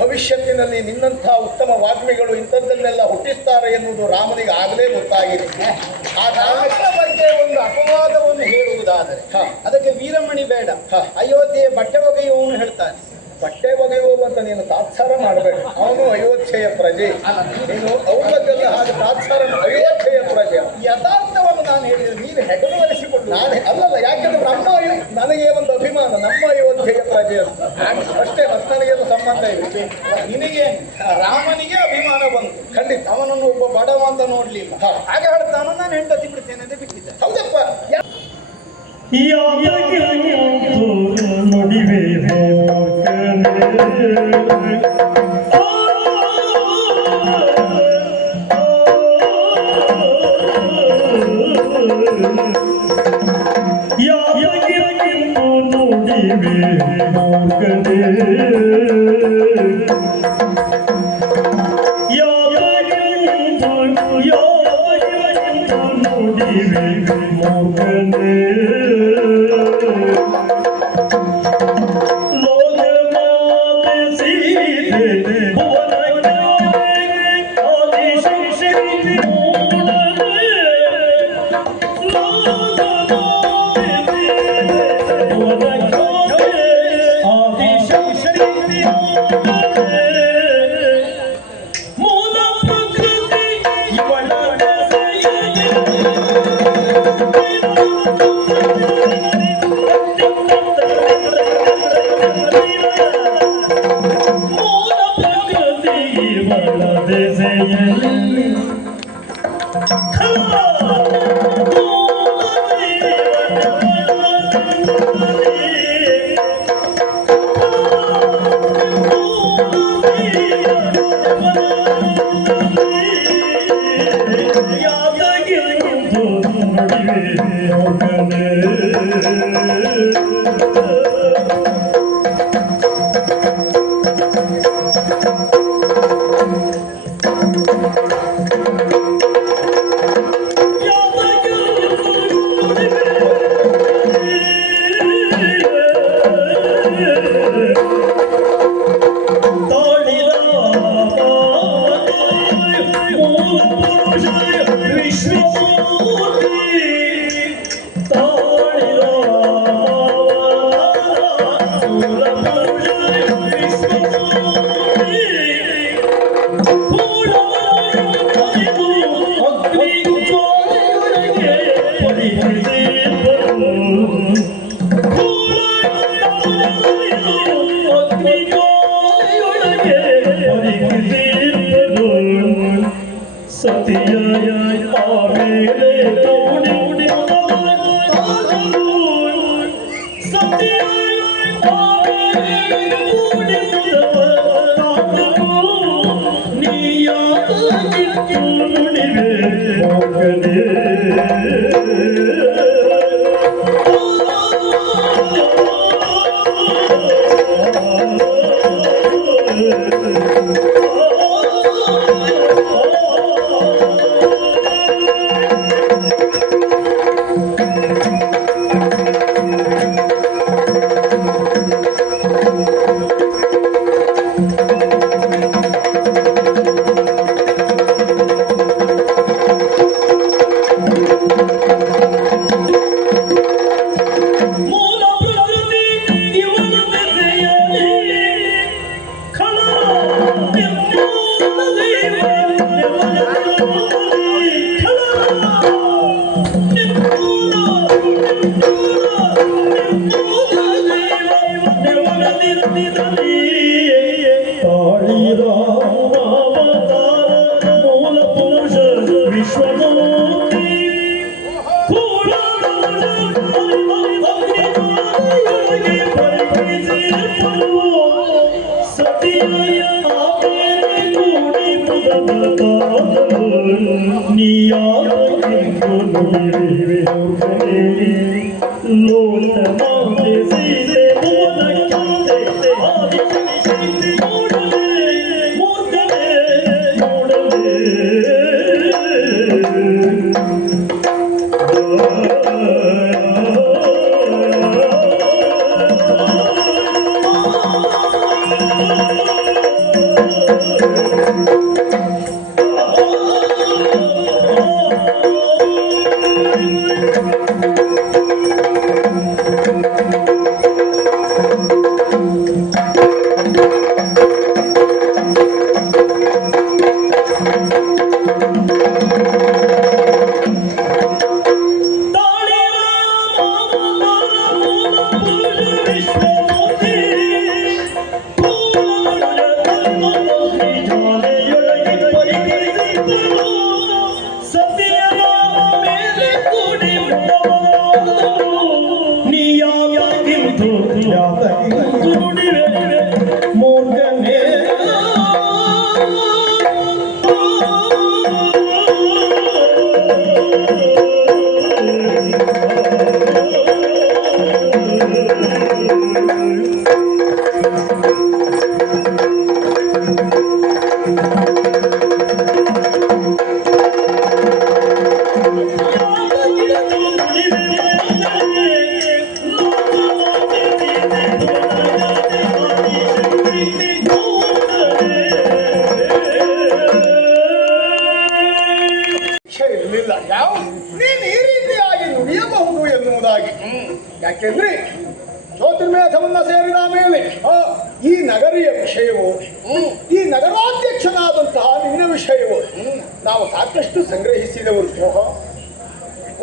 ಭವಿಷ್ಯತ್ತಿನಲ್ಲಿ ನಿನ್ನಂತಹ ಉತ್ತಮ ವಾಗ್ಮಿಗಳು ಇಂಥದ್ದನ್ನೆಲ್ಲ ಹುಟ್ಟಿಸ್ತಾರೆ ಎನ್ನುವುದು ರಾಮನಿಗೆ ಆಗಲೇ ಗೊತ್ತಾಗಿದೆ. ಆ ರಾಮನ ಬಗ್ಗೆ ಒಂದು ಅಪವಾದವನ್ನು ಹೇಳುವುದಾದರೆ ಅದಕ್ಕೆ ವೀರಮಣಿ ಬೇಡ, ಅಯೋಧ್ಯೆಯ ಬಟ್ಟೆ ಒಗೆಯುವವನು ಹೇಳ್ತಾನೆ. ಬಟ್ಟೆ ಒಗೆಯುವಂತ ನೀನು ತಾತ್ಸಾರ ಮಾಡಬೇಡ, ಅವನು ಅಯೋಧ್ಯೆಯ ಪ್ರಜೆ. ನೀನು ಅವ್ರ ಬಗ್ಗೆಲ್ಲ ಹಾಗೆ ತಾತ್ಸಾರ, ಅಯೋಧ್ಯೆಯ ಪ್ರಜೆ. ಯಥಾರ್ಥವನ್ನು ನಾನು ಹೇಳಿದ್ರೆ ನೀನು ಹೆಗಲುವರಿಸಿಕೊಂಡು ನಾನು ಅಲ್ಲಲ್ಲ, ಯಾಕೆಂದ್ರೆ ನನಗೆ ಒಂದು ಅಭಿಮಾನ, ನಮ್ಮ ಅಯೋಧ್ಯೆಯ ಪ್ರಜೆ ಅಂತ ಅಷ್ಟೇ. ಮತ್ತು ನನಗೇನು ಸಂಬಂಧ ಇದೆ. ನಿನಗೆ ರಾಮನಿಗೆ ಅಭಿಮಾನ ಬಂತು, ಖಂಡಿತ ಅವನನ್ನು ಒಬ್ಬ ಬಡವ ಅಂತ ನೋಡ್ಲಿಲ್ಲ, ಹಾಗೆ ಹೇಳ್ತಾನು ನಾನು ಹೆಂಡತಿ ಬಿಡ್ತೇನೆ ಅಂತ ಬಿಟ್ಟಿದ್ದೆ. ಹೌದಪ್ಪ, ನೋಡಿವೆ ನಗರಾಧ್ಯಕ್ಷನಾದಂತಹ ನಿನ್ನ ವಿಷಯವು ನಾವು ಸಾಕಷ್ಟು ಸಂಗ್ರಹಿಸಿದವರು.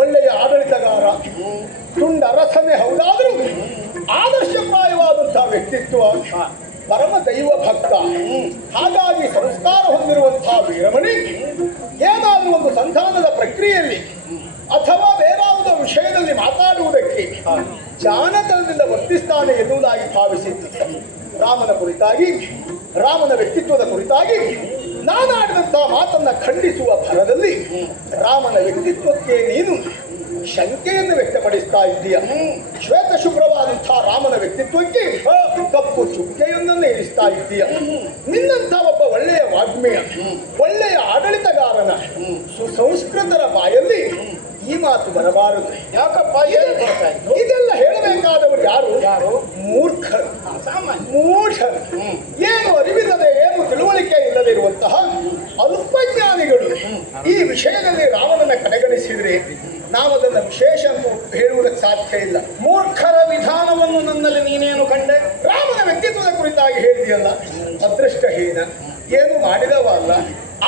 ಒಳ್ಳೆಯ ಆಡಳಿತಗಾರ, ತುಂಡ ಅರಸನೇ ಹೌದಾದರೂ ಆದರ್ಶಪ್ರಾಯವಾದಂತಹ ವ್ಯಕ್ತಿತ್ವ, ಪರಮ ದೈವ ಭಕ್ತ. ಹಾಗಾಗಿ ಸಂಸ್ಕಾರ ಹೊಂದಿರುವಂತಹ ವೀರಮಣಿ ಏನಾದರೂ ಒಂದು ಸಂಧಾನದ ಪ್ರಕ್ರಿಯೆಯಲ್ಲಿ ಅಥವಾ ಬೇರಾವುದೋ ವಿಷಯದಲ್ಲಿ ಮಾತಾಡುವುದಕ್ಕೆ ಜಾಣತನದಿಂದ ವರ್ತಿಸ್ತಾನೆ ಎನ್ನುವುದಾಗಿ ಭಾವಿಸಿದ್ದು. ರಾಮನ ಕುರಿತಾಗಿ, ರಾಮನ ವ್ಯಕ್ತಿತ್ವದ ಕುರಿತಾಗಿ ನಾನಾಡಿದಂತಹ ಮಾತನ್ನ ಖಂಡಿಸುವ ಭರದಲ್ಲಿ ರಾಮನ ವ್ಯಕ್ತಿತ್ವಕ್ಕೆ ನೀನು ಶಂಕೆಯನ್ನು ವ್ಯಕ್ತಪಡಿಸ್ತಾ ಇದ್ದೀಯ. ಶ್ವೇತ ಶುಭ್ರವಾದಂತಹ ರಾಮನ ವ್ಯಕ್ತಿತ್ವಕ್ಕೆ ಕಪ್ಪು ಚುಕ್ಕೆಯೊಂದನ್ನು ಇರಿಸ್ತಾ ಇದ್ದೀಯ. ನಿನ್ನಂಥ ಒಬ್ಬ ಒಳ್ಳೆಯ ವಾಗ್ಮೇಯ, ಒಳ್ಳೆಯ ಆಡಳಿತಗಾರನ ಸುಸಂಸ್ಕೃತರ ಬಾಯಲ್ಲಿ ಈ ಮಾತು ಬರಬಾರದು. ಯಾಕಪ್ಪ? ಇದೆಲ್ಲ ಹೇಳಬೇಕಾದವರು ಯಾರು? ಮೂರ್ಖರು, ಮೂಢರು, ಏನು ಅರಿವಿಲ್ಲದೆ, ಏನು ತಿಳುವಳಿಕೆ ಇಲ್ಲದೆ ಇರುವಂತಹ ಅಲ್ಪಜ್ಞಾನಿಗಳು. ಈ ವಿಷಯದಲ್ಲಿ ರಾಮನನ್ನ ಕಡೆಗಣಿಸಿದ್ರೆ ನಾವು ಅದನ್ನು ವಿಶೇಷ ಅಂತ ಹೇಳುವುದಕ್ಕೆ ಸಾಧ್ಯ ಇಲ್ಲ. ಮೂರ್ಖರ ವಿಧಾನವನ್ನು ನನ್ನಲ್ಲಿ ನೀನೇನು ಕಂಡೆ? ರಾಮನ ವ್ಯಕ್ತಿತ್ವದ ಕುರಿತಾಗಿ ಹೇಳಿದೆಯಲ್ಲ, ಅದೃಷ್ಟಹೀನ, ಏನು ಮಾಡಿದವಲ್ಲ.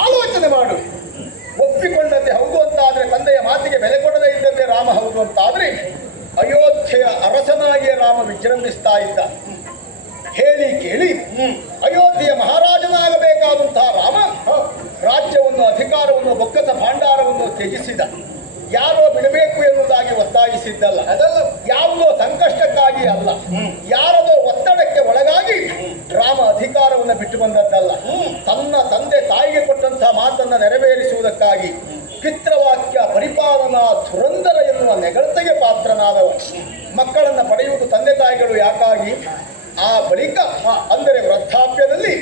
ಆಲೋಚನೆ ಮಾಡು. ಒಪ್ಪಿಕೊಂಡಂತೆ ಹೌದು ಅಂತ ಆದ್ರೆ, ತಂದೆಯ ಮಾತಿಗೆ ಬೆಲೆ ಕೊಡದೇ ಇದ್ದಂತೆ ರಾಮ ಹೌದು ಅಂತ ಆದ್ರೆ, ಅಯೋಧ್ಯೆಯ ಅರಸನಾಗಿಯೇ ರಾಮ ವಿಜೃಂಭಿಸ್ತಾ ಇದ್ದ. ಹೇಳಿ ಕೇಳಿ ಅಯೋಧ್ಯೆಯ ಮಹಾರಾಜನಾಗಬೇಕಾದಂತಹ ರಾಮ ರಾಜ್ಯವನ್ನು, ಅಧಿಕಾರವನ್ನು, ಬೊಕ್ಕಸ ಭಾಂಡಾರವನ್ನು ತ್ಯಜಿಸಿದ. ಯಾರೋ ಬಿಡಬೇಕು ಎನ್ನುವುದಾಗಿ ಒತ್ತಾಯಿಸಿದ್ದಲ್ಲ, ಅದಲ್ಲ, ಯಾವುದೋ ಸಂಕಷ್ಟಕ್ಕಾಗಿ ಅಲ್ಲ, ಯಾರದೋ ಒತ್ತಡಕ್ಕೆ ಒಳಗಾಗಿ ರಾಮ ಅಧಿಕಾರವನ್ನು ಬಿಟ್ಟು ಬಂದದ್ದಲ್ಲ. ತನ್ನ ತಂದೆ ತಾಯಿಗೆ ಕೊಟ್ಟಂತಹ ಮಾತನ್ನ ನೆರವೇರಿಸುವುದಕ್ಕಾಗಿ ಪಿತೃವಾಕ್ಯ ಪರಿಪಾಲನಾ ಧುರಂಧರ ಎನ್ನುವ ನೆಗಳತೆಗೆ ಪಾತ್ರನಾದವ. ಮಕ್ಕಳನ್ನು ಪಡೆಯುವುದು ತಂದೆ ತಾಯಿಗಳು ಯಾಕಾಗಿ? ಆ ಬಳಿಕ ಅಂದರೆ ವೃದ್ಧಾಪ್ಯದಲ್ಲಿ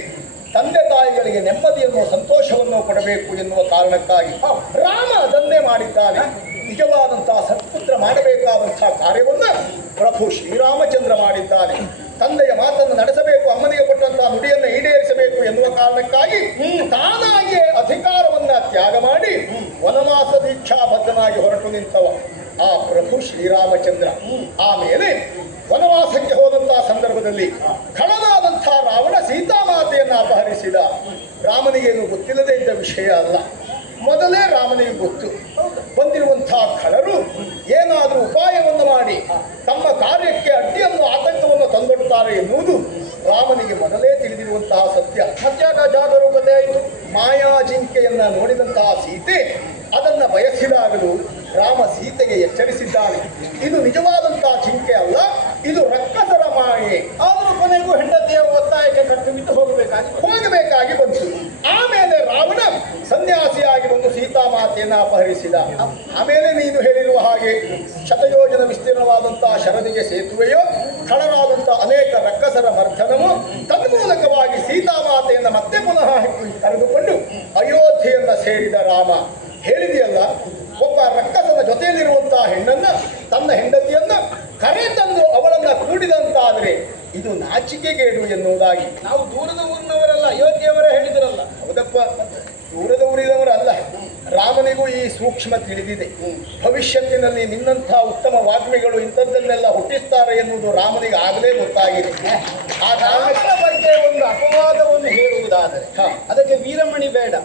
ತಂದೆ ತಾಯಿಗಳಿಗೆ ನೆಮ್ಮದಿಯನ್ನು, ಸಂತೋಷವನ್ನು ಕೊಡಬೇಕು ಎನ್ನುವ ಕಾರಣಕ್ಕಾಗಿ ರಾಮ ಅದನ್ನೇ ಮಾಡಿದ್ದಾನೆ. ನಿಜವಾದಂತಹ ಸತ್ಪುತ್ರ ಮಾಡಬೇಕಾದಂತಹ ಕಾರ್ಯವನ್ನು ಪ್ರಭು ಶ್ರೀರಾಮಚಂದ್ರ ಮಾಡಿದ್ದಾನೆ. ತಂದೆಯ ಮಾತನ್ನು ನಡೆಸಬೇಕು, ಅಮ್ಮನಿಗೆ ಕೊಟ್ಟಂತಹ ನುಡಿಯನ್ನು ಈಡೇರಿಸಬೇಕು ಎನ್ನುವ ಕಾರಣಕ್ಕಾಗಿ ತಾನಾಗಿಯೇ ಅಧಿಕಾರವನ್ನ ತ್ಯಾಗ ಮಾಡಿ ವನವಾಸ ದೀಕ್ಷಾಬದ್ಧನಾಗಿ ಹೊರಟು ನಿಂತವ ಆ ಪ್ರಭು ಶ್ರೀರಾಮಚಂದ್ರ. ಆಮೇಲೆ ವನವಾಸಕ್ಕೆ ಹೋದಂತಹ ಸಂದರ್ಭದಲ್ಲಿ ಖಳನಾದಂತಹ ರಾವಣ ಸೀತಾಮಾತೆಯನ್ನು ಅಪಹರಿಸಿದ. ರಾಮನಿಗೇನು ಗೊತ್ತಿಲ್ಲದೆ ಇದ್ದ ವಿಷಯ ಅಲ್ಲ, ಮೊದಲೇ ರಾಮನಿಗೆ ಗೊತ್ತು. ಬಂದಿರುವಂತಹ ಖಳರು ಏನಾದರೂ ಉಪಾಯವನ್ನು ಮಾಡಿ ತಮ್ಮ ಕಾರ್ಯಕ್ಕೆ ಅಡ್ಡಿಯನ್ನು, ಆತಂಕವನ್ನು ತಂದೊಡ್ತಾರೆ ಎನ್ನುವುದು ರಾಮನಿಗೆ ಮೊದಲೇ ತಿಳಿದಿರುವಂತಹ ಸತ್ಯ. ಮತ್ಯಾಗ ಜಾಗರೂಕತೆ ಆಯಿತು. ಮಾಯಾ ಜಿಂಕೆಯನ್ನ ನೋಡಿದಂತಹ ಸೀತೆ ಅದನ್ನ ಬಯಸಿದಾಗಲೂ ರಾಮ ಸೀತೆಗೆ ಎಚ್ಚರಿಸಿದ್ದಾನೆ, ಇದು ನಿಜವಾದಂತಹ ಜಿಂಕೆ ಅಲ್ಲ, ಇದು ರಕ್ಕಸರ ಮಾಯೆ. ಆದರೂ ಕೊನೆಗೂ ಹೆಂಡತಿಯ ಒತ್ತಾಯಕ್ಕೆ ಕಟ್ಟು ಬಿದ್ದು ಹೋಗಬೇಕಾಗಿ ಬಂತು. ಆಮೇಲೆ ರಾವಣ ಸನ್ಯಾಸಿಯಾಗಿ ಬಂದು ಸೀತಾಮಾತೆಯನ್ನ ಅಪಹರಿಸಿದ. ಆಮೇಲೆ ನೀನು ಹೇಳಿರುವ ಹಾಗೆ ಶತಯೋಜನ ವಿಸ್ತೀರ್ಣವಾದಂತಹ ಶರದಿಗೆ ಸೇತುವೆಯೋ, ಖಳರಾದಂತಹ ಅನೇಕ ರಕ್ಕಸರ ಮರ್ಧನವೋ, ತನ್ಮೂಲಕವಾಗಿ ಸೀತಾಮಾತೆಯನ್ನ ಮತ್ತೆ ಪುನಃ ಕರೆದುಕೊಂಡು ಅಯೋಧ್ಯೆಯನ್ನ ಸೇರಿದ ರಾಮ. ಹೇಳಿದೆಯಲ್ಲ, ಒಬ್ಬ ರಕ್ಕಸನ ಜೊತೆಯಲ್ಲಿರುವಂತಹ ಹೆಣ್ಣನ್ನ, ತನ್ನ ಹೆಂಡತಿಯನ್ನ ಕರೆತಂದು ಅವಳನ್ನ ಕೂಡಿದಂತಾದ್ರೆ ಇದು ನಾಚಿಕೆಗೇಡು ಎನ್ನುವುದಾಗಿ. ನಾವು ದೂರದ ಊರಿನವರಲ್ಲ, ಅಯೋಧ್ಯೆಯವರೇ ಹೇಳಿದರಲ್ಲ. ಹೌದಪ್ಪ, ದೂರದ ಊರಿನವರಲ್ಲ. ರಾಮನಿಗೂ ಈ ಸೂಕ್ಷ್ಮ ತಿಳಿದಿದೆ. ಭವಿಷ್ಯತ್ತಿನಲ್ಲಿ ನಿನ್ನಂತಹ ಉತ್ತಮ ವಾಗ್ಮಿಗಳು ಇಂಥದ್ದನ್ನೆಲ್ಲ ಹುಟ್ಟಿಸ್ತಾರೆ ಎನ್ನುವುದು ರಾಮನಿಗೆ ಆಗಲೇ ಗೊತ್ತಾಗಿದೆ. ಆ ರಾಮನ ಬಗ್ಗೆ ಒಂದು ಅಪವಾದವನ್ನು ಹೇಳುವುದಾದರೆ ಅದಕ್ಕೆ ವೀರಮಣಿ ಬೇಡ,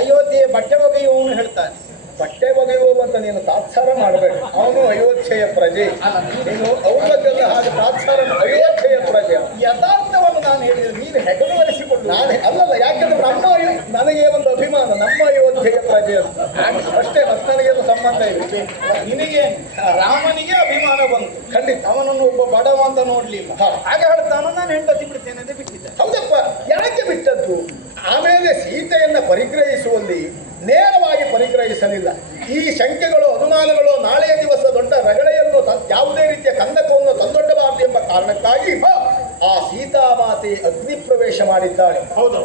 ಅಯೋಧ್ಯೆಯ ಬಟ್ಟೆ ಒಗೆಯುವವನು ಹೇಳ್ತಾನೆ. ಬಟ್ಟೆ ಒಗೆಯುವಂತ ನೀನು ತಾತ್ಸಾರ ಮಾಡಬೇಡ, ಅವನು ಅಯೋಧ್ಯೆಯ ಪ್ರಜೆ. ನೀನು ಅವ್ರ ಬಗ್ಗೆಲ್ಲ ಹಾಗೆ ತಾತ್ಸಾರ, ಅಯೋಧ್ಯೆಯ ಪ್ರಜೆ. ಯಥಾರ್ಥವನ್ನು ನಾನು ಹೇಳಿದ್ರೆ ನೀನು ಹೆಗಲುವರಿಸಿಕೊಂಡು ನಾನು ಅಲ್ಲಲ್ಲ, ಯಾಕೆಂದ್ರೆ ನನಗೆ ಒಂದು ಅಭಿಮಾನ, ನಮ್ಮ ಅಯೋಧ್ಯೆಯ ಪ್ರಜೆ ಅಂತ ಅಷ್ಟೇ. ಮತ್ತು ನನಗೇನು ಸಂಬಂಧ ಇದೆ. ನಿನಗೆ ರಾಮನಿಗೆ ಅಭಿಮಾನ ಬಂತು, ಖಂಡಿತ ಅವನನ್ನು ಒಬ್ಬ ಬಡವ ಅಂತ ನೋಡ್ಲಿಲ್ಲ, ಹಾಗೆ ಹೇಳ್ತಾನು ನಾನು ಹೆಂಡತಿ ಬಿಡ್ತೇನೆ ಅಂತ ಬಿಟ್ಟಿದ್ದೆ. ಹೌದಪ್ಪ, ಯಾಕೆ ಬಿಟ್ಟದ್ದು? ಆಮೇಲೆ ಸೀತೆಯನ್ನ ಪರಿಗ್ರಹಿಸುವಲ್ಲಿ ನೇರವಾಗಿ ಪರಿಗ್ರಹಿಸಲಿಲ್ಲ. ಈ ಶಂಕೆಗಳು, ಅನುಮಾನಗಳು ನಾಳೆಯ ದಿವಸ ದೊಡ್ಡ ರಗಳೆಯನ್ನು, ಯಾವುದೇ ರೀತಿಯ ಕಂದಕವನ್ನು ತಂದೊಡ್ಡಬಾರದು ಎಂಬ ಕಾರಣಕ್ಕಾಗಿ ಆ ಸೀತಾಮಾತೆ ಅಗ್ನಿ ಪ್ರವೇಶ ಮಾಡಿದ್ದಾಳೆ. ಹೌದು,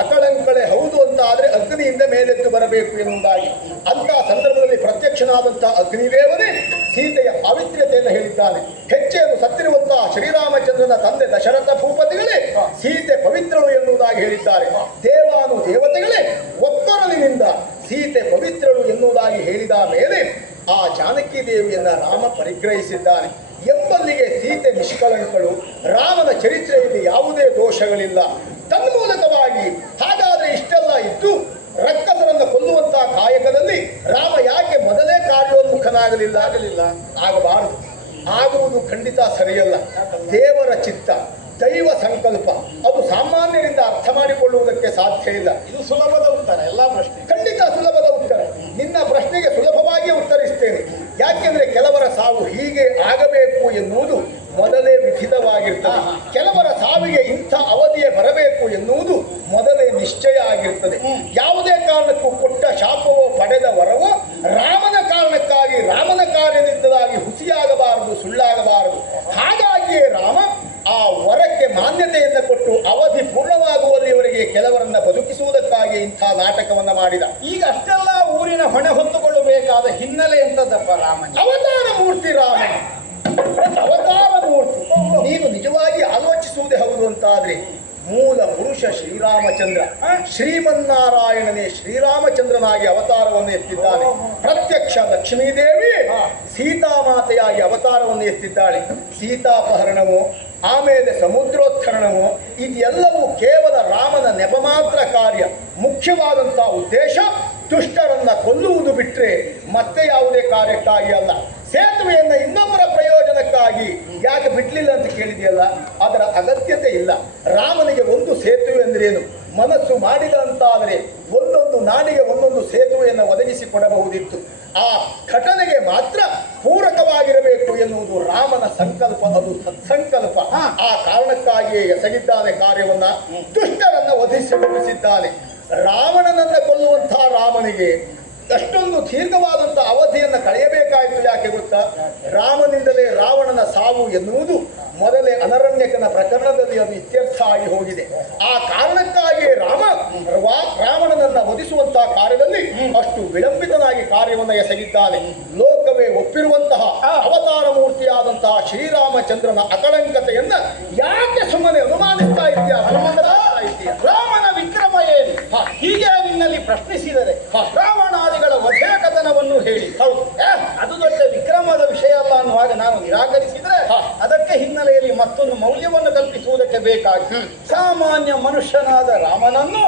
ಅಕಳಂಕಳೆ ಹೌದು ಅಂತ ಆದ್ರೆ ಅಗ್ನಿಯಿಂದ ಮೇಲೆದ್ದು ಬರಬೇಕು ಎನ್ನುವುದಾಗಿ. ಅಂತಹ ಸಂದರ್ಭದಲ್ಲಿ ಪ್ರತ್ಯಕ್ಷನಾದಂತಹ ಅಗ್ನಿದೇವನೇ ಸೀತೆಯ ಪಾವಿತ್ರ್ಯತೆಯನ್ನು ಹೇಳಿದ್ದಾನೆ. ಹೆಚ್ಚೇನು ಸತ್ತಿರುವಂತಹ ಶ್ರೀರಾಮಚಂದ್ರನ ತಂದೆ ದಶರಥ ಭೂಪತಿಗಳೇ ಸೀತೆ ಪವಿತ್ರಳು ಎನ್ನುವುದಾಗಿ ಹೇಳಿದ್ದಾರೆ. ದೇವಾನು ದೇವತೆಗಳೇ ಒತ್ತೊರಲಿನಿಂದ ಸೀತೆ ಪವಿತ್ರಳು ಎನ್ನುವುದಾಗಿ ಹೇಳಿದ ಮೇಲೆ ಆ ಜಾನಕಿ ದೇವಿಯನ್ನ ರಾಮ ಪರಿಗ್ರಹಿಸಿದ್ದಾನೆ. ಎಂಬಲ್ಲಿಗೆ ಸೀತೆ ನಿಷ್ಕಳಂಕಳು, ರಾಮನ ಚರಿತ್ರೆಯಲ್ಲಿ ಯಾವುದೇ ದೋಷಗಳಿಲ್ಲ. ತನ್ಮೂಲಕವಾಗಿ ಕಾರಣಕ್ಕಾಗಿ ಹಾಗಾದ್ರೆ ಇಷ್ಟೆಲ್ಲ ಇದ್ದು ರಕ್ಕಸರನ್ನು ಕೊಲ್ಲುವಂತಹ ಕಾಯಕದಲ್ಲಿ ರಾಮ ಯಾಕೆ ಮೊದಲೇ ಕಾರ್ಯೋನ್ಮುಖನಾಗಲಿಲ್ಲ? ಆಗಬಾರದು. ಆಗುವುದು ಖಂಡಿತ ಸರಿಯಲ್ಲ. ದೇವರ ಚಿತ್ತ, ದೈವ ಸಂಕಲ್ಪ, ಅದು ಸಾಮಾನ್ಯರಿಂದ ಅರ್ಥ ಮಾಡಿಕೊಳ್ಳುವುದಕ್ಕೆ ಸಾಧ್ಯ ಇಲ್ಲ. ಇದು ಸುಲಭದ ಉತ್ತರ. ಎಲ್ಲ ಪ್ರಶ್ನೆ ಖಂಡಿತ ಸುಲಭದ ಉತ್ತರ. ನಿನ್ನ ಪ್ರಶ್ನೆಗೆ ಸುಲಭವಾಗಿ ಉತ್ತರಿಸ್ತೇನೆ. ಯಾಕೆಂದ್ರೆ ಕೆಲವರ ಸಾವು ಹೀಗೆ ಆಗಬೇಕು ಎನ್ನುವುದು ಮೊದಲೇ ವಿಧಿತವಾಗಿರ್ತದೆ. ಕೆಲವರ ಸಾವಿಗೆ ಇಂಥ ಅವಧಿಯೇ ಬರಬೇಕು ಎನ್ನುವುದು ಮೊದಲೇ ನಿಶ್ಚಯ ಆಗಿರ್ತದೆ. ಯಾವುದೇ ಕಾರಣಕ್ಕೂ ಕೊಟ್ಟ ಶಾಪವೋ ಪಡೆದ ವರವೋ ರಾಮನ ಕಾರಣಕ್ಕಾಗಿ ರಾಮನ ಕಾರ್ಯದಿಂದಾಗಿ ಹುಸಿಯಾಗಬಾರದು, ಸುಳ್ಳಾಗಬಾರದು. ಹಾಗಾಗಿಯೇ ರಾಮ ಆ ವರಕ್ಕೆ ಮಾನ್ಯತೆಯನ್ನು ಕೊಟ್ಟು ಅವಧಿ ಪೂರ್ಣವಾಗುವಲ್ಲಿವರೆಗೆ ಕೆಲವರನ್ನ ಬದುಕಿಸುವುದಕ್ಕಾಗಿ ಇಂಥ ನಾಟಕವನ್ನ ಮಾಡಿದ. ಈಗ ಅಷ್ಟೆಲ್ಲ ಊರಿನ ಹೊಣೆ ಹೊತ್ತುಕೊಳ್ಳಬೇಕಾದ ಹಿನ್ನೆಲೆ ಎಂತದಪ್ಪ ರಾಮನ? ಅವತಾರ ಮೂರ್ತಿ ರಾಮ, ಅವತಾರ ಮೂರ್ತಿ. ನೀನು ನಿಜವಾಗಿ ಆಲೋಚಿಸುವುದೇ ಹೌದು ಅಂತಾದ್ರೆ ಮೂಲ ಪುರುಷ ಶ್ರೀರಾಮಚಂದ್ರ, ಶ್ರೀಮನ್ನಾರಾಯಣನೇ ಶ್ರೀರಾಮಚಂದ್ರನಾಗಿ ಅವತಾರವನ್ನು ಎತ್ತಿದ್ದಾನೆ. ಪ್ರತ್ಯಕ್ಷ ಲಕ್ಷ್ಮೀದೇವಿ ಸೀತಾಮಾತೆಯಾಗಿ ಅವತಾರವನ್ನು ಎತ್ತಿದ್ದಾಳೆ. ಸೀತಾಪಹರಣವು, ಆಮೇಲೆ ಸಮುದ್ರೋತ್ಥರಣವು, ಇದೆಲ್ಲವೂ ಕೇವಲ ರಾಮನ ನೆಪ ಮಾತ್ರ ಕಾರ್ಯ. ಮುಖ್ಯವಾದಂತಹ ಉದ್ದೇಶ ದುಷ್ಟರನ್ನ ಕೊಲ್ಲುವುದು ಬಿಟ್ಟರೆ ಮತ್ತೆ ಯಾವುದೇ ಕಾರ್ಯಕ್ಕಾಗಿ ಅಲ್ಲ. ಸೇತುವೆಯನ್ನ ಇನ್ನೊಬ್ಬರ ಪ್ರಯೋಜನಕ್ಕಾಗಿ ಯಾಕೆ ಬಿಡ್ಲಿಲ್ಲ ಅಂತ ಕೇಳಿದೆಯಲ್ಲ, ಅದರ ಅಗತ್ಯತೆ ಇಲ್ಲ. ರಾಮನಿಗೆ ಒಂದು ಸೇತುವೆ ಅಂದ್ರೇನು? ಮನಸ್ಸು ಮಾಡಿದ ಅಂತಾದರೆ ಒಂದೊಂದು ನಾಡಿಗೆ ಒಂದೊಂದು ಸೇತುವೆಯನ್ನು ಒದಗಿಸಿಕೊಡಬಹುದಿತ್ತು. ಆ ಘಟನೆಗೆ ಮಾತ್ರ ಪೂರಕವಾಗಿರಬೇಕು ಎನ್ನುವುದು ರಾಮನ ಸಂಕಲ್ಪ, ಅದು ಸತ್ಸಂಕಲ್ಪ. ಆ ಕಾರಣಕ್ಕಾಗಿಯೇ ಎಸಗಿದ್ದಾನೆ ಕಾರ್ಯವನ್ನ, ದುಷ್ಟರನ್ನ ವಧಿಸಿದ್ದಾನೆ. ರಾವಣನನ್ನ ಕೊಲ್ಲುವಂತಹ ರಾಮನಿಗೆ ಅಷ್ಟೊಂದು ದೀರ್ಘವಾದಂತಹ ಅವಧಿಯನ್ನು ಕಳೆಯಬೇಕಾಯಿತು. ಯಾಕೆ ಗೊತ್ತಾ? ರಾಮನಿಂದಲೇ ರಾವಣನ ಸಾವು ಎನ್ನುವುದು ಮೊದಲೇ ಅನರಣ್ಯಕನ ಪ್ರಕರಣದಲ್ಲಿ ಅದು ಇತ್ಯರ್ಥ ಆಗಿ ಹೋಗಿದೆ. ಆ ಕಾರಣಕ್ಕಾಗಿಯೇ ರಾವಣನನ್ನ ವಧಿಸುವಂತಹ ಕಾರ್ಯದಲ್ಲಿ ಅಷ್ಟು ವಿಳಂಬಿತನಾಗಿ ಕಾರ್ಯವನ್ನು ಎಸಗಿದ್ದಾನೆ. ಲೋಕವೇ ಒಪ್ಪಿರುವಂತಹ ಅವತಾರ ಮೂರ್ತಿಯಾದಂತಹ ಶ್ರೀರಾಮಚಂದ್ರನ ಅಕಳಂಕತೆಯನ್ನ ಯಾಕೆ ಸುಮ್ಮನೆ ಅನುಮಾನಿಸ್ತಾ ಇದೆಯಾ? ರಾಮನ ವಿಕ್ರಮ ಏನು? ಹೀಗೆ ನಿನ್ನಲ್ಲಿ ಪ್ರಶ್ನಿಸಿದರೆ ರಾವಣಾದಿಗಳ ವಧೆ ಕಥನವನ್ನು ಹೇಳಿ, ಹೌದು ಅದು ದೊಡ್ಡ ವಿಕ್ರಮದ ವಿಷಯ ಅಲ್ಲ ಅನ್ನುವಾಗ ನಾನು ನಿರಾಕರಿಸಿದ್ರೆ ಅದಕ್ಕೆ ಹಿನ್ನೆಲೆಯಲ್ಲಿ ಮತ್ತೊಂದು ಮೌಲ್ಯವನ್ನು ಕಲ್ಪಿಸುವುದಕ್ಕೆ ಬೇಕಾಗಿ ಸಾಮಾನ್ಯ ಮನುಷ್ಯನಾದ ರಾಮನನ್ನು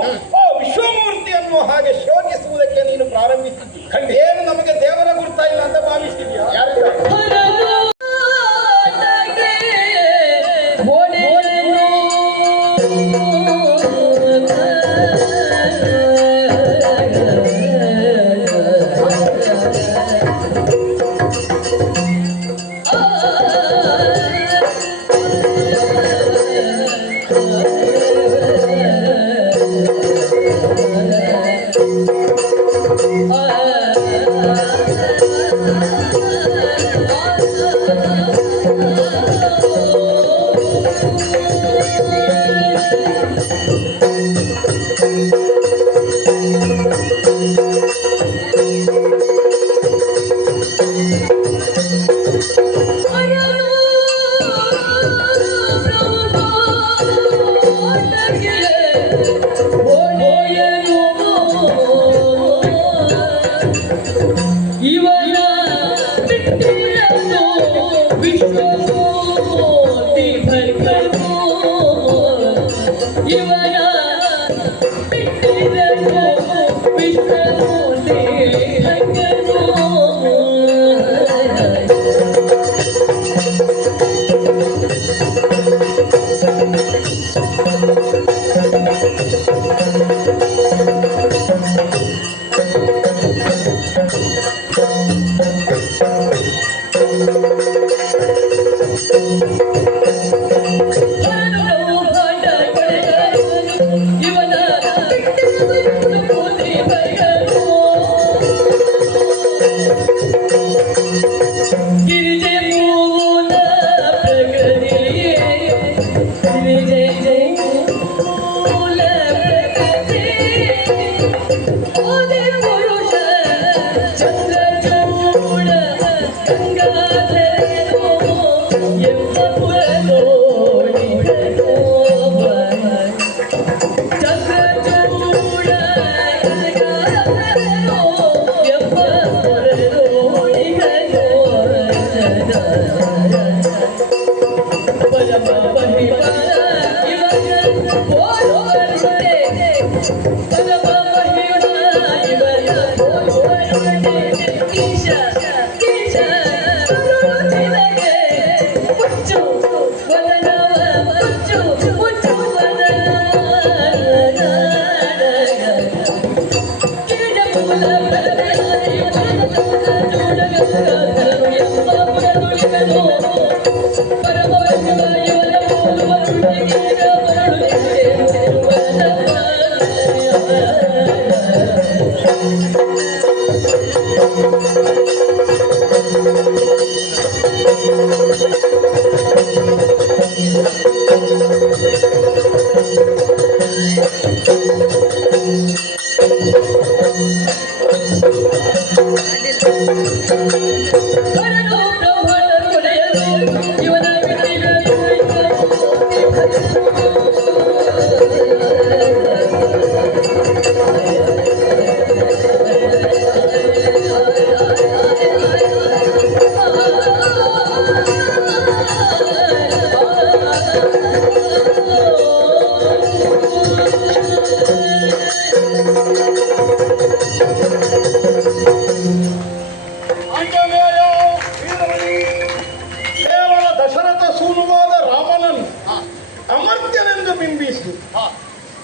ವಿಶ್ವಮೂರ್ತಿಯನ್ನು ಹಾಗೆ ಶೋಕಿಸುವುದಕ್ಕೆ ನೀನು ಪ್ರಾರಂಭಿಸಿದ್ದಿ. ಏನು ನಮಗೆ ದೇವರ ಗುರ್ತಾ ಇಲ್ಲ ಅಂತ ಭಾವಿಸಿದ್ಯಾ? Oh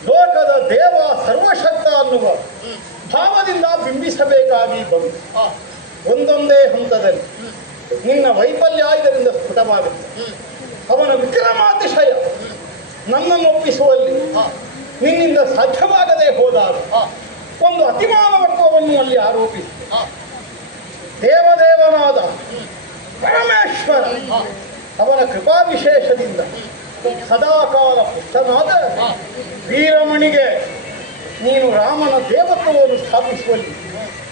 ಲೋಕದ ದೇವ ಸರ್ವಶಕ್ತ ಅನ್ನುವ ಭಾವದಿಂದ ಬಿಂಬಿಸಬೇಕಾಗಿ ಬಂತು. ಒಂದೊಂದೇ ಹಂತದಲ್ಲಿ ನಿನ್ನ ವೈಫಲ್ಯ ಇದರಿಂದ ಸ್ಫುಟವಾಗುತ್ತೆ. ಅವನ ವಿಕ್ರಮಾತಿಶಯ ನನ್ನನ್ನು ಒಪ್ಪಿಸುವಲ್ಲಿ ನಿನ್ನಿಂದ ಸಾಧ್ಯವಾಗದೆ ಹೋದಾಗ ಒಂದು ಅತಿಮಾನವತ್ವವನ್ನು ಅಲ್ಲಿ ಆರೋಪಿಸಿ ದೇವದೇವನಾದ ಪರಮೇಶ್ವರ ಅವನ ಕೃಪಾವಿಶೇಷದಿಂದ ಸದಾಕಾಲ ಪುಷ್ಟನಾದ ವೀರಮಣಿಗೆ ನೀನು ರಾಮನ ದೇವತ್ವವನ್ನು ಸ್ಥಾಪಿಸುವಲ್ಲಿ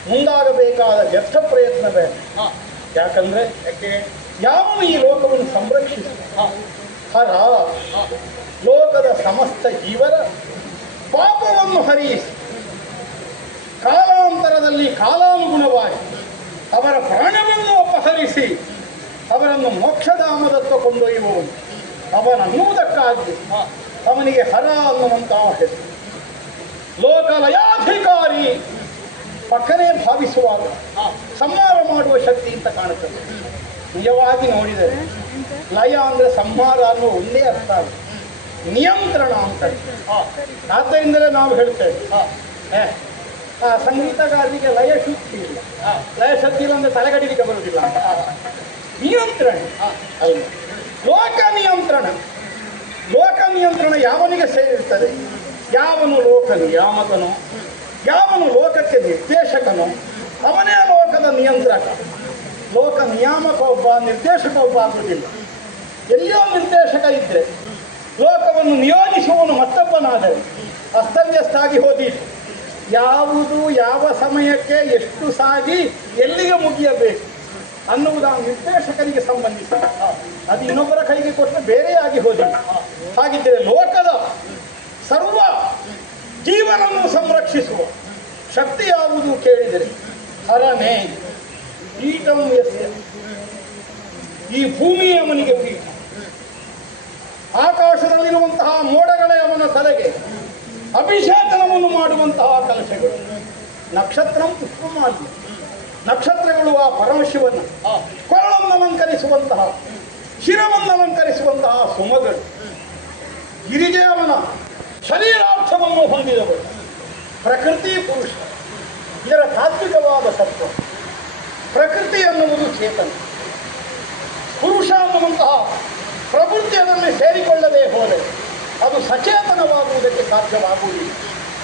ಮುಂದಾಗಬೇಕಾದ ವ್ಯರ್ಥ ಪ್ರಯತ್ನ ಬೇಡ. ಯಾಕಂದ್ರೆ ಯಾವನು ಈ ಲೋಕವನ್ನು ಸಂರಕ್ಷಿಸ ಹರ ಲೋಕದ ಸಮಸ್ತ ಜೀವರ ಪಾಪವನ್ನು ಹರಿಯಿಸಿ ಕಾಲಾಂತರದಲ್ಲಿ ಕಾಲಾನುಗುಣವಾಗಿ ಅವರ ಪ್ರಾಣವನ್ನು ಅಪಹರಿಸಿ ಅವರನ್ನು ಮೋಕ್ಷಧಾಮದತ್ತ ಕೊಂಡೊಯ್ಯುವವನು ಅವನನ್ನುವುದಕ್ಕಾಗಿ ಅವನಿಗೆ ಹರ ಅನ್ನುವಂತಹ ಹೆಸರು. ಲೋಕಲಯಾಧಿಕಾರಿ ಪಕ್ಕನೇ ಭಾವಿಸುವಾಗ ಸಂಹಾರ ಮಾಡುವ ಶಕ್ತಿ ಅಂತ ಕಾಣುತ್ತದೆ. ನಿಜವಾಗಿ ನೋಡಿದರೆ ಲಯ ಅಂದರೆ ಸಂಹಾರ ಅನ್ನೋ ಒಂದೇ ಅರ್ಥ ಅಲ್ಲ, ನಿಯಂತ್ರಣ ಅಂತ. ಆದ್ದರಿಂದಲೇ ನಾವು ಹೇಳ್ತೇವೆ ಆ ಸಂಗೀತಗಾರರಿಗೆ ಲಯ ಶುದ್ಧಿ ಇಲ್ಲ, ಲಯ ಶಕ್ತಿ ಇಲ್ಲ ಅಂದರೆ ತಲೆಗಡಿಲಿಕ್ಕೆ ಬರುವುದಿಲ್ಲ ಅಂತ. ನಿಯಂತ್ರಣ ಅಲ್ಲ, ಲೋಕ ನಿಯಂತ್ರಣ. ಲೋಕ ನಿಯಂತ್ರಣ ಯಾವನಿಗೆ ಸೇರಿರ್ತದೆ? ಯಾವನು ಲೋಕ ನಿಯಾಮಕನೋ, ಯಾವನು ಲೋಕಕ್ಕೆ ನಿರ್ದೇಶಕನೋ ಅವನೇ ಲೋಕದ ನಿಯಂತ್ರಕ. ಲೋಕ ನಿಯಾಮಕ ಒಬ್ಬ, ನಿರ್ದೇಶಕ ಒಬ್ಬ ಆಗುವುದಿಲ್ಲ. ಎಲ್ಲಿಯೋ ನಿರ್ದೇಶಕ ಇದ್ದರೆ ಲೋಕವನ್ನು ನಿಯೋಜಿಸುವವನು ಮತ್ತೊಬ್ಬನಾದರೆ ಅಸ್ತವ್ಯಸ್ತ ಆಗಿ ಹೋದೀತು. ಯಾವುದು ಯಾವ ಸಮಯಕ್ಕೆ ಎಷ್ಟು ಸಾಗಿ ಎಲ್ಲಿಗೆ ಮುಗಿಯಬೇಕು ಅನ್ನುವುದು ಆ ನಿರ್ದೇಶಕರಿಗೆ ಸಂಬಂಧಿಸಿದ. ಅದು ಇನ್ನೊಬ್ಬರ ಕೈಗೆ ಕೊಟ್ಟರೆ ಬೇರೆಯಾಗಿ ಹೋದಿಲ್ಲ. ಹಾಗಿದ್ದರೆ ಲೋಕದ ಸರ್ವ ಜೀವನನ್ನು ಸಂರಕ್ಷಿಸುವ ಶಕ್ತಿ ಯಾವುದು ಕೇಳಿದರೆ ಹರನೇ ಪೀಠಂ ಯಸ್ಯ, ಈ ಭೂಮಿ ಅವನಿಗೆ ಪೀಠ. ಆಕಾಶದಲ್ಲಿರುವಂತಹ ಮೋಡಗಳೇ ಅವನ ತಲೆಗೆ ಅಭಿಷೇಕನವನ್ನು ಮಾಡುವಂತಹ ಕಲಶಗಳು. ನಕ್ಷತ್ರಂ ಪುಷ್ಪಮಾಲ್ಯ, ನಕ್ಷತ್ರಗಳು ಆ ಪರಮಶಿವನ ಕೊರಳನ್ನು ಅಲಂಕರಿಸುವಂತಹ, ಶಿರವನ್ನು ಅಲಂಕರಿಸುವಂತಹ ಸುಮಗಳು. ಗಿರಿಜೆ ಅವನ ಶರೀರಾರ್ಥವನ್ನು ಹೊಂದಿದವರು. ಪ್ರಕೃತಿ ಪುರುಷ, ಇದರ ತಾತ್ವಿಕವಾದ ತತ್ವ. ಪ್ರಕೃತಿ ಅನ್ನುವುದು ಚೇತನ, ಪುರುಷ ಅನ್ನುವಂತಹ ಪ್ರಕೃತಿಯಲ್ಲಿ ಸೇರಿಕೊಳ್ಳದೆ ಹೋದರೆ ಅದು ಸಚೇತನವಾಗುವುದಕ್ಕೆ ಸಾಧ್ಯವಾಗುವುದಿಲ್ಲ.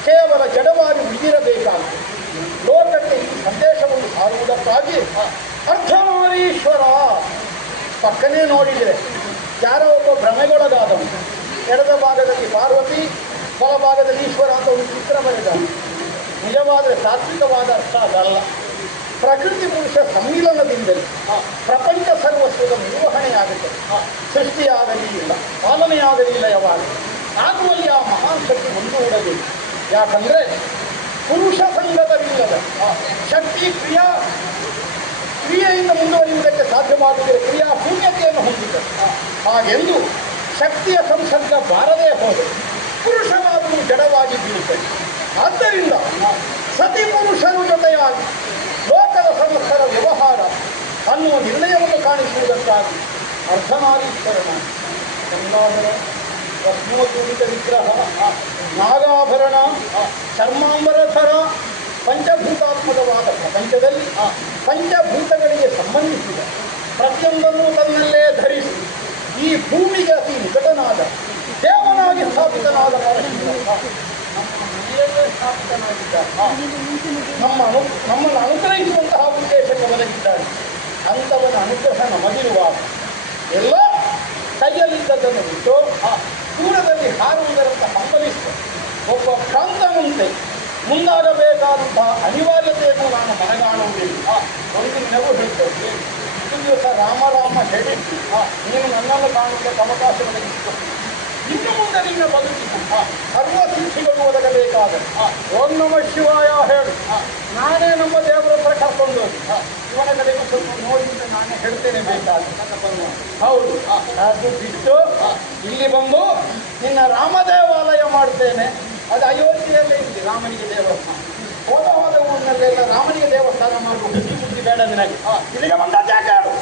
ಕೇವಲ ಜಡವಾಗಿ ಉಳಿದಿರಬೇಕಾಗಿದೆ. ಲೋಕಕ್ಕೆ ಈ ಸಂದೇಶವನ್ನು ಸಾರುವುದಕ್ಕಾಗಿ ಅರ್ಧನಾರೀಶ್ವರ ಪಕ್ಕನೇ ನೋಡಿದರೆ ಯಾರೋ ಒಬ್ಬ ಭ್ರಮೆಗೊಳಗಾದವನು. ಎಡದ ಭಾಗದಲ್ಲಿ ಪಾರ್ವತಿ, ಬಲಭಾಗದಲ್ಲಿ ಈಶ್ವರ ಅಂತ ಒಂದು ಚಿತ್ರ ಬರೆದ. ನಿಜವಾದ ತಾತ್ವಿಕವಾದ ಅರ್ಥ ಅದಲ್ಲ. ಪ್ರಕೃತಿ ಪುರುಷ ಸಮ್ಮಿಲನದಿಂದಲೇ ಪ್ರಪಂಚ ಸರ್ವಸ್ವದ ನಿರ್ವಹಣೆಯಾಗುತ್ತದೆ. ಸೃಷ್ಟಿಯಾಗಲಿ ಇಲ್ಲ, ಪಾಲನೆಯಾಗಲಿ ಇಲ್ಲ, ಯಾವಾಗ ಆಗುವಲ್ಲಿ ಆ ಮಹಾನ್ ಶಕ್ತಿ ಒಂದುಗೂಡಬೇಕು. ಯಾಕಂದರೆ ಪುರುಷ ಸಂಗತವಿಲ್ಲದ ಶಕ್ತಿ ಕ್ರಿಯೆಯಿಂದ ಮುಂದುವರಿಯುವುದಕ್ಕೆ ಸಾಧ್ಯವಾಗುತ್ತದೆ. ಕ್ರಿಯಾ ಶೂನ್ಯತೆಯನ್ನು ಹೊಂದಿದೆ. ಹಾಗೆಂದು ಶಕ್ತಿಯ ಸಂಸರ್ಗ ಬಾರದೇ ಹೋದರೆ ಪುರುಷವಾದರೂ ಜಡವಾಗಿ ಬೀಳುತ್ತದೆ. ಸತಿ ಪುರುಷರು ಜೊತೆಯಾಗಿ ಲೋಕದ ಸಮಸ್ತರ ವ್ಯವಹಾರ ಅನ್ನುವ ನಿರ್ಣಯವನ್ನು ಕಾಣಿಸುವುದಕ್ಕಾಗಿ ಅರ್ಧನಾರೀಶ್ವರನ ಗಂಗಾಧರ ರತ್ನೋದ್ಯೋಗಿತ ವಿಗ್ರಹ ನಾಗಾಭರಣ ಚರ್ಮಾಂಬರಧರ ಪಂಚಭೂತಾತ್ಮಕವಾದ ಪ್ರಪಂಚದಲ್ಲಿ ಪಂಚಭೂತಗಳಿಗೆ ಸಂಬಂಧಿಸಿದ ಪ್ರತಿಯೊಂದನ್ನು ತನ್ನಲ್ಲೇ ಧರಿಸಿ ಈ ಭೂಮಿಗೆ ಅತಿ ನಿಕಟನಾದ ದೇವನಾಗಿ ಸ್ಥಾಪಿತನಾದ ಪರಶಿವ ನಮ್ಮ ಮನೆಯಲ್ಲೇ ಸ್ಥಾಪಿತನಾಗಿದ್ದಾರೆ. ನಮ್ಮನ್ನು ಅನುಗ್ರಹಿಸುವಂತಹ ಉದ್ದೇಶಕ್ಕೆ ಒದಗಿದ್ದಾರೆ. ಅಂಥವನ ಅನುಗ್ರಹ ನಮಗಿರುವಾಗ ಎಲ್ಲ ಕೈಯಲ್ಲಿದ್ದದನ್ನು ಬಿಟ್ಟು ದೂರದಲ್ಲಿ ಹಾರುವುದರಂತ ಹಂಬಲಿಸಿದ ಒಬ್ಬ ಭ್ರಾಂತನಂತೆ ಮುಂದಾಗಬೇಕಾದಂತಹ ಅನಿವಾರ್ಯತೆಯನ್ನು ನಾನು ಮನಗಾಣುವುದಿಲ್ಲ. ಒಂದು ನೆನಪು ಹೇಳ್ತೇವೆ, ಇಷ್ಟು ದಿವಸ ರಾಮ ಹೇಳಿದ್ದು ನೀನು ನನ್ನನ್ನು ಕಾಣುವುದಕ್ಕೆ ಅವಕಾಶ ಒದಗಿಸಿತು. ಇನ್ನು ಮುಂದೆ ನಿನ್ನ ಬದುಕಿನ ಸರ್ವ ಸಿದ್ಧಿಗಳು ಒದಗಬೇಕಾದ ಓಂ ನಮಃ ಶಿವಾಯ ಹೇಳು. ನಾನೇ ನಮ್ಮ ದೇವರ ಹತ್ರ ಕರ್ಕೊಂಡು ಹೋಗಿ ಇವನ ಕಡೆಗೂ ಸ್ವಲ್ಪ ನೋಡಿದ್ರೆ ನಾನೇ ಹೇಳ್ತೇನೆ ಬೇಕಾದ ನನ್ನ ಬರುವ. ಹೌದು, ಅದು ಬಿಟ್ಟು ಇಲ್ಲಿ ಬಂದು ನಿನ್ನ ರಾಮ ದೇವಾಲಯ ಮಾಡ್ತೇನೆ. ಅದು ಅಯೋಧ್ಯೆಯಲ್ಲೇ ಇದೆ ರಾಮನಿಗೆ ದೇವಸ್ಥಾನ. ಹೋದ ಊರಿನಲ್ಲೆಲ್ಲ ರಾಮನಿಗೆ ದೇವಸ್ಥಾನ ಮಾಡುವ ಬುದ್ಧಿ ಬೇಡ ನಿನಗೆ. ಇಲ್ಲಿಗೆ ಬಂದ ಜಾಗಾಡು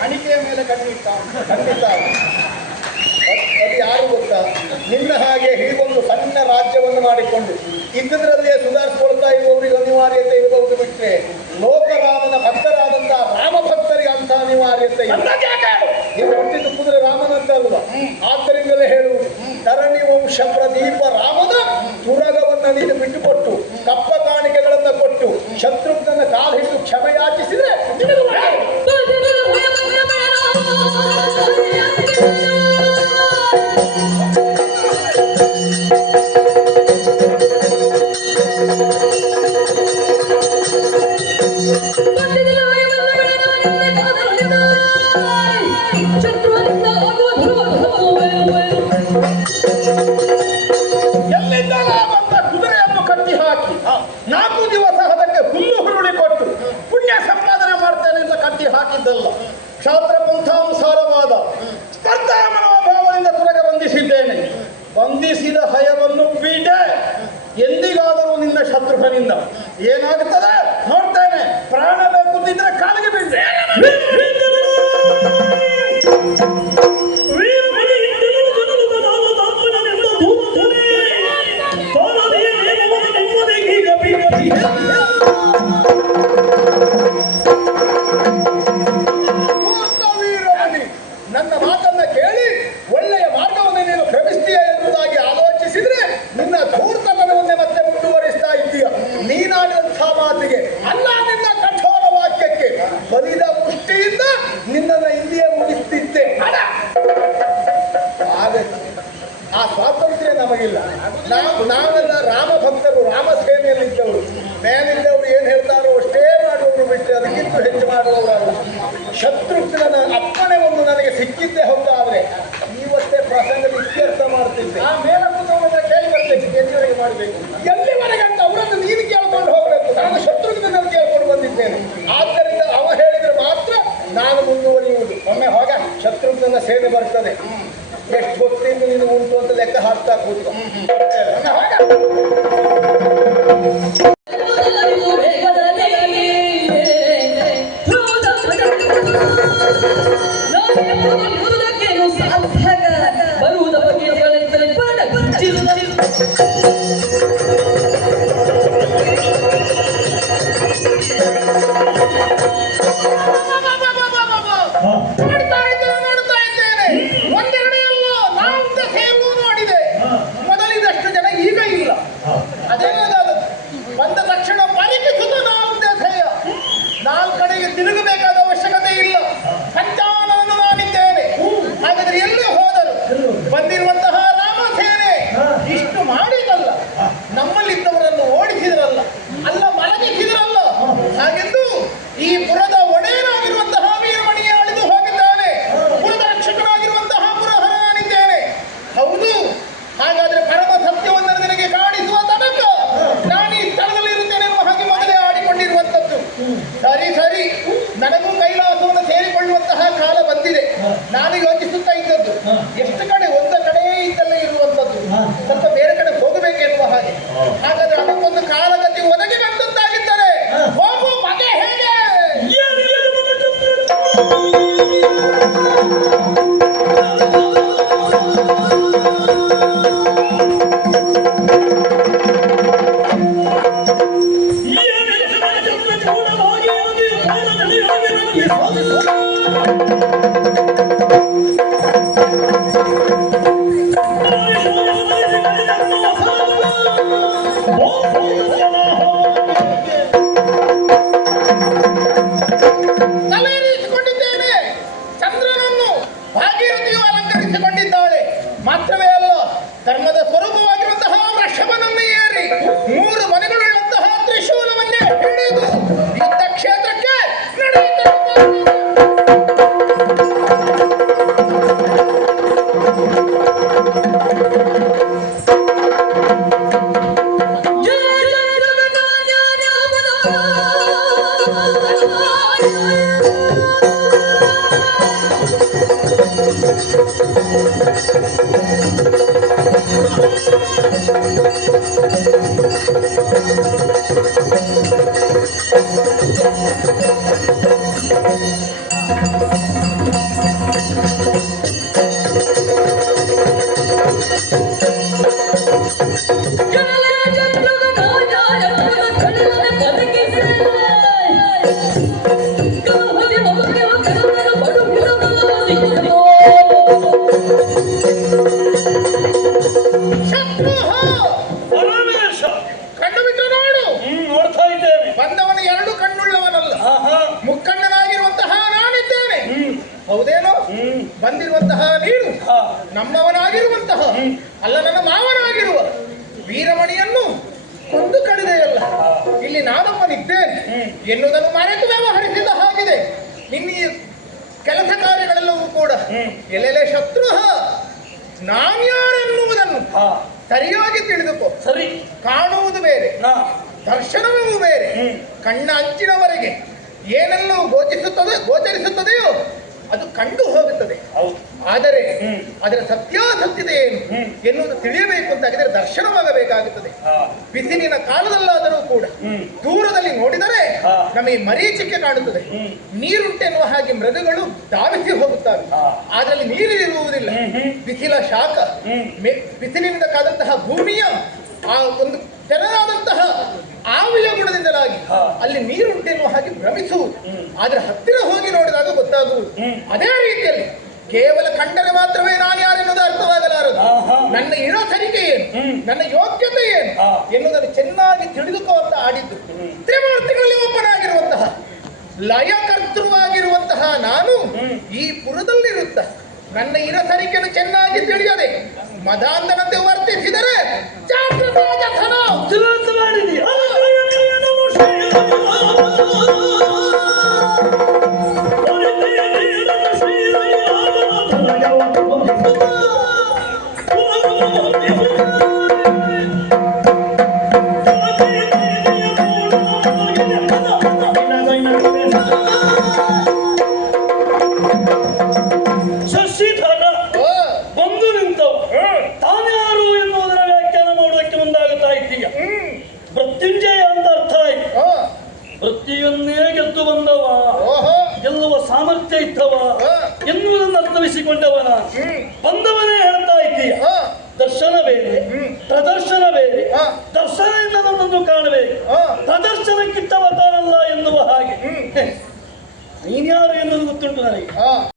ಕಾಣಿಕೆಯ ಮೇಲೆ ಖಂಡಿತ ಅದು ಯಾರು ಗೊತ್ತಾ? ನಿನ್ನ ಹಾಗೆ ಹೀಗೊಂದು ಸಣ್ಣ ರಾಜ್ಯವನ್ನು ಮಾಡಿಕೊಂಡು ಇದ್ದದ್ರಲ್ಲೇ ಸುಧಾರಿಸಿಕೊಳ್ತಾ ಇರುವವರಿಗೆ ಅನಿವಾರ್ಯತೆ ಇರಬಹುದು ಬಿಟ್ಟರೆ ಲೋಕರಾಮನ ಭಕ್ತರಾದಂತಹ ರಾಮ ಭಕ್ತರಿಗೆ ಅಂತ ಅನಿವಾರ್ಯತೆ ಇಲ್ಲ. ಹೊಟ್ಟಿದ್ದು ಕುದುರೆ ರಾಮನಂತಲ್ವ. ಆದ್ದರಿಂದಲೇ ಹೇಳುವುದು, ಧರಣಿ ವಂಶ ಪ್ರದೀಪ ರಾಮನ ತುರಗವನ್ನು ನೀನು ಬಿಟ್ಟುಕೊಟ್ಟು ಕಪ್ಪ ಕಾಣಿಕೆಗಳನ್ನು ಕೊಟ್ಟು ಶತ್ರುಘ್ನನ ಕಾಲಿಟ್ಟು ಕ್ಷಮೆಯಾಚಿಸಿದ್ರೆ ಎಲ್ಲಿಂದಲೇ ಬಂದ ಕುದುರೆಯನ್ನು ಕಟ್ಟಿ ಹಾಕಿ 4 ದಿವಸ ಅದಕ್ಕೆ ಹುಲ್ಲು ಹುರುಳಿ ಕೊಟ್ಟು ಪುಣ್ಯ ಸಂಪಾದನೆ ಮಾಡ್ತೇನೆ ಅಂತ ಕಟ್ಟಿ ಹಾಕಿದ್ದಲ್ಲ. ಕ್ಷಾತ್ರ ಪಂಥಾನುಸಾರವಾದ ಸ್ಪರ್ಧಾ ಮನೋಭಾವದಿಂದ ತುರಗ ಬಂಧಿಸಿದ್ದೇನೆ. ಬಂಧಿಸಿದ ಹಯವನ್ನು ಬಿಡೆ. ಎಂದಿಗಾದರೂ ನಿನ್ನ ಶತ್ರುಘ್ನಿಂದ ಏನಾಗುತ್ತದೆ ನೋಡ್ತೇನೆ. ಪ್ರಾಣ ಬೇಕುತ್ತಿದ್ರೆ ಕಾಲಿಗೆ ಬಿಡ್ದೆ. ನನ್ನ ಮಾತನ್ನ ಕೇಳಿ ನಾವೆಲ್ಲ ರಾಮ ಭಕ್ತರು, ರಾಮ ಸೇನೆಯಲ್ಲಿದ್ದವರು. ಮೇಲಿದ್ದವರು ಏನು ಹೇಳ್ತಾರೋ ಅಷ್ಟೇ ಮಾಡುವವರು ಬಿಟ್ಟರೆ ಅದಕ್ಕಿಂತ ಹೆಚ್ಚು ಮಾಡುವವರಲ್ಲ. ಶತ್ರುಘ್ನನ ಅಪ್ಪಣೆ ಒಂದು ನನಗೆ ಸಿಕ್ಕಿದ್ದೇ ಹೌದಾದ್ರೆ ಇವತ್ತೇ ಪ್ರಸಂಗದ ಇತ್ಯರ್ಥ ಮಾಡ್ತಿದ್ದೆ. ಆ ಮೇಲಕ್ಕೂತವನ್ನ ಕೇಳಿ ಬರ್ಬೇಕು, ಎಲ್ಲಿವರೆಗೆ ಮಾಡಬೇಕು, ಎಲ್ಲಿವರೆಗೆ ಅಂತ ಅವರನ್ನು ನೀನು ಕೇಳ್ಕೊಂಡು ಹೋಗಬೇಕು. ನಾನು ಶತ್ರುಘ್ನನಲ್ಲಿ ಕೇಳ್ಕೊಂಡು ಬಂದಿದ್ದೇನೆ. ಆದ್ದರಿಂದ ಅವ ಹೇಳಿದ್ರೆ ಮಾತ್ರ ನಾನು ಮುಂದುವರಿಯುವುದು. ಒಮ್ಮೆ ಹೋಗ, ಶತ್ರುಘ್ನನ ಸೇನೆ ಬರ್ತದೆ. ಎಷ್ಟು ಹೊತ್ತಿಂದ ನೀನು ಉಂಟು ಅಂತ ಲೆಕ್ಕ ಹಾಕ್ತಾ ಕೂತ್ಕೊ. ಒಮ್ಮೆ ಹೋಗ. ಬರುವುದ ಬಗ್ಗೆ ನೋಡ್ತಾ ಇದ್ದೇನೆ. ಒಂದೆರಡೇ ಅಲ್ಲ, ನಾಲ್ಕು ಸೇರು ನೋಡಿದೆ. ಮೊದಲಿದಷ್ಟು ಜನ ಈಗ ಇಲ್ಲ. ಅದೇನದು ಬಂದ ತಕ್ಷಣ ಪರೀಕ್ಷಿಸುತ್ತ ನಾಲ್ಕು ಧ್ಯೇಯ. ನಾಲ್ಕು ಕಡೆಗೆ ತಿರುಗಬೇಕಾದ ಅವಶ್ಯಕತೆ ಇಲ್ಲ. ಸಂಚಾಲನವನ್ನು ನಾನಿದ್ದೇನೆ. ಹಾಗಾದ್ರೆ ಎಲ್ಲಿ ಹೋದರು? ಬಂದಿರುವಂತಹ ರಾಮ ಸೇನೆ ಇಷ್ಟು ಮಾಡಿದಲ್ಲ, ನಮ್ಮಲ್ಲಿದ್ದವರನ್ನು ಓಡಿಸಿದ್ರಲ್ಲ, ಅಲ್ಲ ಮಲಗಿಸಿದ್ರಲ್ಲ. ಹಾಗೆಂದು ಈ ಪುರದ ಒಡೆಯನಾಗಿರುವಂತಹ ವೀರಮಣಿಯ ಅಳಿದು ಹೋಗಿದ್ದಾನೆ. ಪುರದ ರಕ್ಷಕನಾಗಿರುವಂತಹ ಪುರಹರ ನಾನಿದ್ದೇನೆ. ಹೌದು. ಹಾಗಾದ್ರೆ ಪರಮ ಸತ್ಯವನ್ನು ನಿನಗೆ ಕಾಣಿಸುವ ತನಕ ನಾನು ಈ ಸ್ಥಳದಲ್ಲಿ ಇರುತ್ತೇನೆ ಎಂಬ ಹಾಗೆ ಮೊದಲೇ ಆಡಿಕೊಂಡಿರುವಂತದ್ದು. ಸರಿ ಸರಿ, ನನಗೂ ಕೈಲಾಸವನ್ನು ಸೇರಿಕೊಳ್ಳುವಂತಹ ಕಾಲ ಬಂದಿದೆ. ನಾನು ಯೋಚಿಸುತ್ತಾ ಇದ್ದದ್ದು ಎಷ್ಟು ಕಡೆ ಒಂದ ಕಡೆಯೇ ಇದ್ದಲ್ಲೇ ಇರುವಂತದ್ದು, ಸ್ವಲ್ಪ ಬೇರೆ ಕಡೆ ಹೋಗಬೇಕೆನ್ನುವ ಹಾಗೆ. ಹಾಗಾದ್ರೆ ಅದಕ್ಕೊಂದು ಕಾಲಗತಿ ಒದಗಿ ಬಂದಂತಾಗಿದ್ದರೆ ಹೋಗುವ ಬಗೆ ಹೇಗೆ? ತಲೆಯಿರಿಸಿಕೊಂಡಿದ್ದೇನೆ. ಚಂದ್ರನನ್ನು ಭಾಗೀರಥಿಯು ಅಲಂಕರಿಸಿಕೊಂಡಿದ್ದಾಳೆ. ಮಾತ್ರವೇ ಅಲ್ಲ, ಧರ್ಮದ ಸ್ವರೂಪವಾಗಿರುವಂತಹ ವೃಷಭನನ್ನು ಏರಿ 3 ಮನೆಗಳುಳ್ಳಂತಹ ತ್ರಿಶೂಲವನ್ನೇ ಹಿಡಿದು ಯುದ್ಧ ಕ್ಷೇತ್ರಕ್ಕೆ ನಡೆಯುತ್ತಿರುತ್ತಾಳೆ. ಕಣ್ಣು ಬಿಟ್ಟು ನೋಡು. ನೋಡ್ತಾ ಇದ್ದೇನೆ. ಬಂದವನು 2 ಕಣ್ಣುಳ್ಳವನಲ್ಲ, ಮುಕ್ಕಣ್ಣನಾಗಿರುವಂತಹ ನಾನಿದ್ದೇನೆ. ಹೌದೇನೋ? ಬಂದಿರುವಂತಹ ನೀನು ನಮ್ಮವನಾಗಿರುವಂತಹ, ಅಲ್ಲ ನನ್ನ ಮಾವನಾಗಿರುವ ವೀರಮಣಿಯನ್ನು ಕೊಂದು ಕಡಿದೆಯಲ್ಲ. ಇಲ್ಲಿ ನಾನೊಬ್ಬನಿದ್ದೇನೆ ಎನ್ನುವುದನ್ನು ಮರೆತು ವ್ಯವಹರಿಸಿದ ಹಾಗಿದೆ. ನಿನ್ನ ಈ ಕೆಲಸ ಕಾರ್ಯಗಳೆಲ್ಲವೂ ಕೂಡ ಎಲ್ಲೆಲೆ ಶತ್ರು ನಾನ್ಯಾರೆನ್ನುವುದನ್ನು ಸರಿಯಾಗಿ ತಿಳಿದುಕೋ. ಸರಿ, ಕಾಣುವುದು ಬೇರೆ, ದರ್ಶನವೂ ಬೇರೆ. ಕಣ್ಣ ಅಂಚಿನವರೆಗೆ ಏನೆಲ್ಲೋ ಗೋಚರಿಸುತ್ತದೆಯೋ ಅದು ಕಂಡು ಹೋಗುತ್ತದೆ. ಆದರೆ ಅದರ ಸತ್ಯಾಸತ್ಯತೆ ಏನು ಎನ್ನುವುದು ತಿಳಿಯಬೇಕು ಅಂತಾಗಿದ್ರೆ ದರ್ಶನವಾಗಬೇಕಾಗುತ್ತದೆ. ಬಿಸಿಲಿನ ಕಾಲದಲ್ಲಾದರೂ ಕೂಡ ದೂರದಲ್ಲಿ ನೋಡಿದರೆ ನಮಗೆ ಮರೀಚಿಕೆ ಕಾಣುತ್ತದೆ. ನೀರುಂಟೆನ್ನುವ ಹಾಗೆ ಮೃಗಗಳು ಧಾವಿಸಿ ಹೋಗುತ್ತವೆ. ಅದರಲ್ಲಿ ನೀರಿರುವುದಿಲ್ಲ. ಬಿಸಿಲ ಶಾಖ, ಬಿಸಿಲಿನಿಂದ ಕಾದಂತಹ ಭೂಮಿಯ ಆ ಒಂದು ತೆರನಾದಂತಹ ಆವಿಯ ಗುಣದಿಂದಲಾಗಿ ಅಲ್ಲಿ ನೀರುಂಟೆನ್ನುವ ಹಾಗೆ ಭ್ರಮಿಸುವುದು. ಆದ್ರೆ ಹತ್ತಿರ ಹೋಗಿ ನೋಡಿದಾಗ ಗೊತ್ತಾಗುವುದು. ಅದೇ ರೀತಿಯಲ್ಲಿ ಕೇವಲ ಕಂಡರೆ ಮಾತ್ರವೇ ನಾನು ಯಾರೆನ್ನುವುದು ಅರ್ಥವಾಗಲಾರದು. ನನ್ನ ಇಳಸರಿಕೆ ಏನು, ನನ್ನ ಯೋಗ್ಯತೆ ಏನು ಎನ್ನುವುದನ್ನು ಚೆನ್ನಾಗಿ ತಿಳಿದುಕೋ ಅಂತ ಆಡಿದ್ದು. ತ್ರಿಮೂರ್ತಿಗಳಲ್ಲಿ ಒಬ್ಬನಾಗಿರುವಂತಹ ಲಯಕರ್ತೃವಾಗಿರುವಂತಹ ನಾನು ಈ ಪುರದಲ್ಲಿರುತ್ತ ನನ್ನ ಇರಸರಿಕೆಯನ್ನು ಚೆನ್ನಾಗಿ ತಿಳಿಯದೆ ಮದಾಂಧನಂತೆ ವರ್ತಿಸಿದರೆ ಚಾತ್ರ ಅರ್ಥವಾದ ಮಾಡಿದಿ ಶಶಿಧರ ಬಂದು ನಿಂತವ ತಾನ್ಯಾರು ಎನ್ನುವುದರ ವ್ಯಾಖ್ಯಾನ ಮಾಡುವುದಕ್ಕೆ ಮುಂದಾಗುತ್ತಾ ಇದ್ದೀಯ ಮೃತ್ಯುಂಜಯ ಅಂತ ಅರ್ಥ ಆಯ್ತು ವೃತ್ತಿಯನ್ನೇ ಗೆದ್ದು ಬಂದವ ಗೆಲ್ಲುವ ಸಾಮರ್ಥ್ಯ ಇದ್ದವ ಎನ್ನುವುದನ್ನು ಅರ್ಥವಿಸಿಕೊಂಡವನ ಬಂದವನೇ